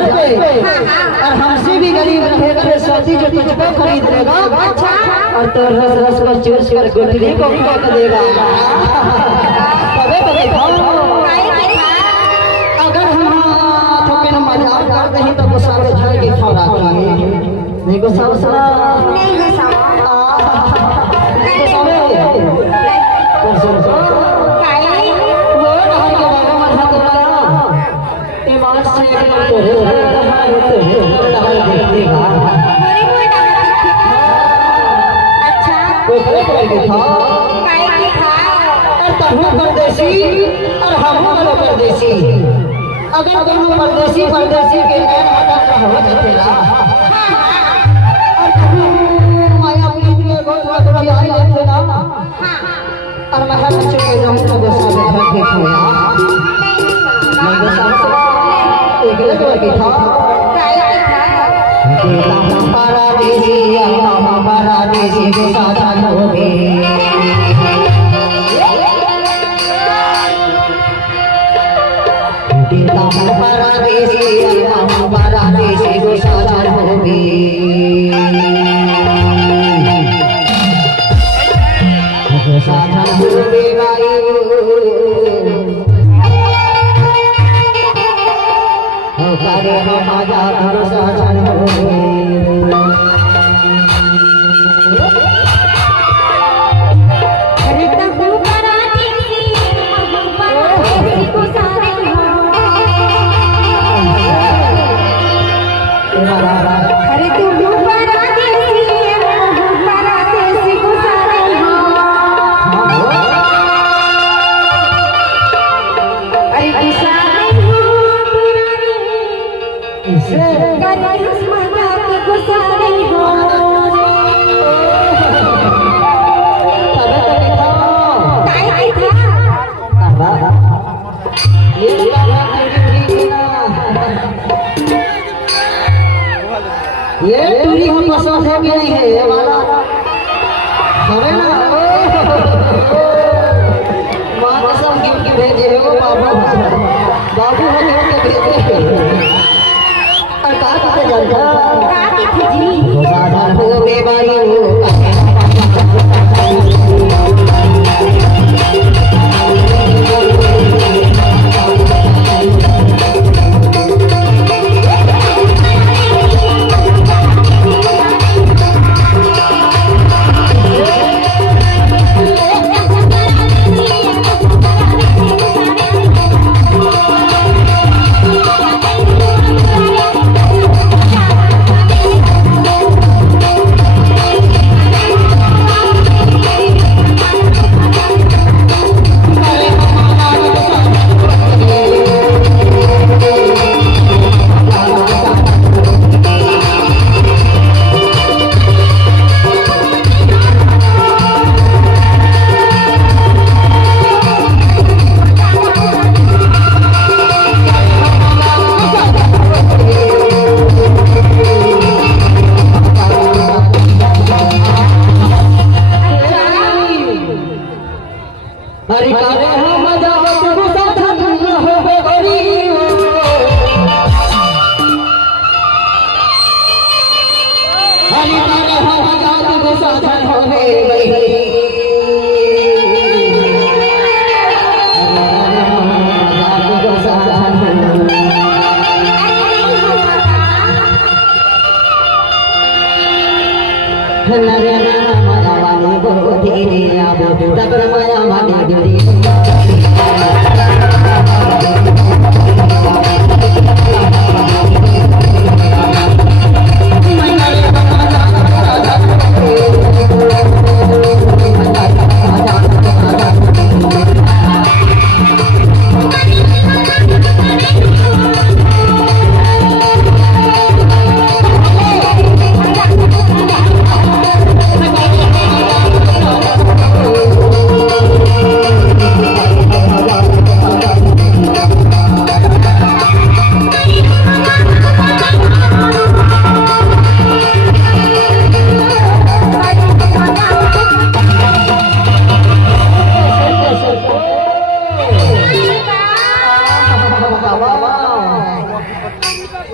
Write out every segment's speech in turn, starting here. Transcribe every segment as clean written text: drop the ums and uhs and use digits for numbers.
बाजार पे और हमसे भी गरीब रहेगा रे स्वाति जो तुझको खरीद लेगा और तो रस रस को चूस कर गुठली को फेंक देगा। कबे कबे अगर हम थोड़े न मजाक करते हैं तो गुस्सा में झाड़ के खा रहा है। नहीं गुस्सा गुस्सा नहीं गुस्सा परदेसी और हम परदेसी अगर दोनों परदेसी परदेसी के हो जाएगा माया प्रीत के गोद में थोड़ा आई लेते ना और मैं हर बच्चे के रहूं तो गुस्सा में घर के खोया मैं गुस्सा एक लड़का की था परदेसी अल्लाह परदेसी गुस्सा चलोगे परदेसी अल्लाह परदेसी गुस्सा चलोगे गुस्सा चलोगे करे हम आजाद गुस्सा चलोगे ये टूरी हम पसंद है कि नहीं है ये वाला अरे ना माँ कसम गिफ्ट भेजे है वो बाबू बाबू है गिफ्ट भेजे है और कहाँ से जानता जी साधारण हो बेबाई हो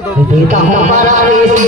देता हूँ परारी से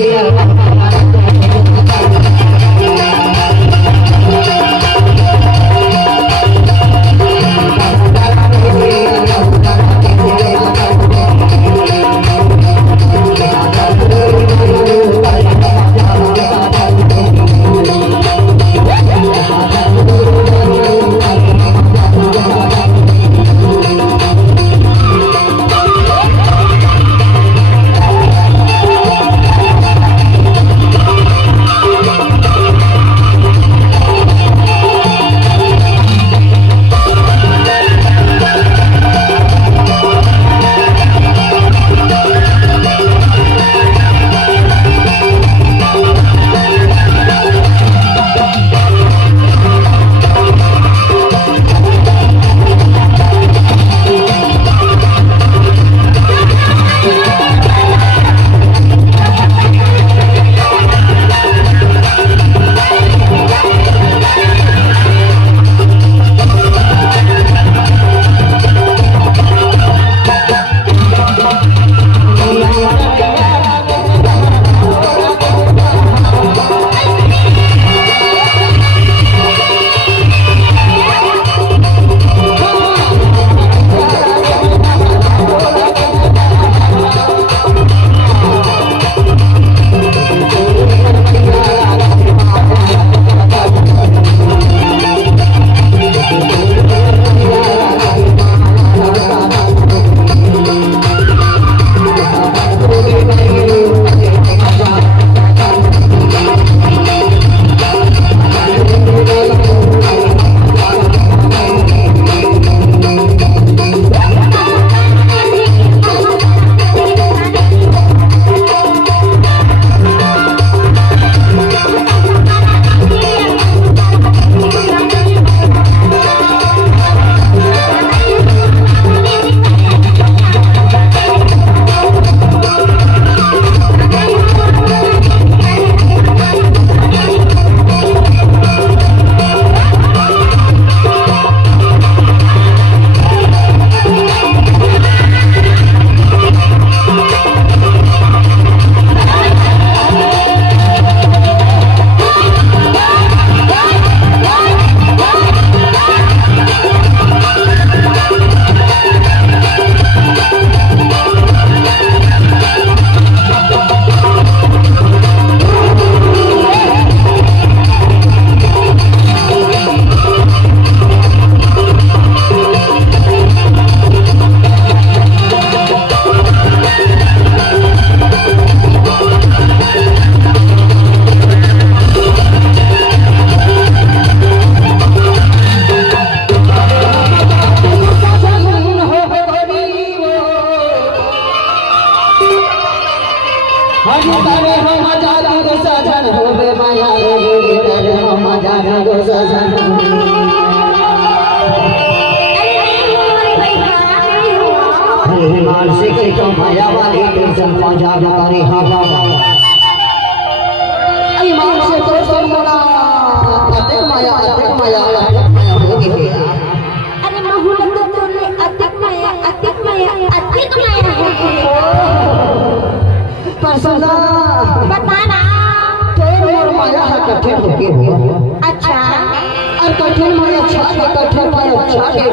माया वाली टेंशन पंजाब करे हवा ईमान से तो सुनना अतिक माया हो गई है। अरे माहौल तो तोने अतिक माया हो गई परसला बताना तेरे और माया है कठिन हो गई। अच्छा और कठिन माया अच्छा है, कठिन माया अच्छा है।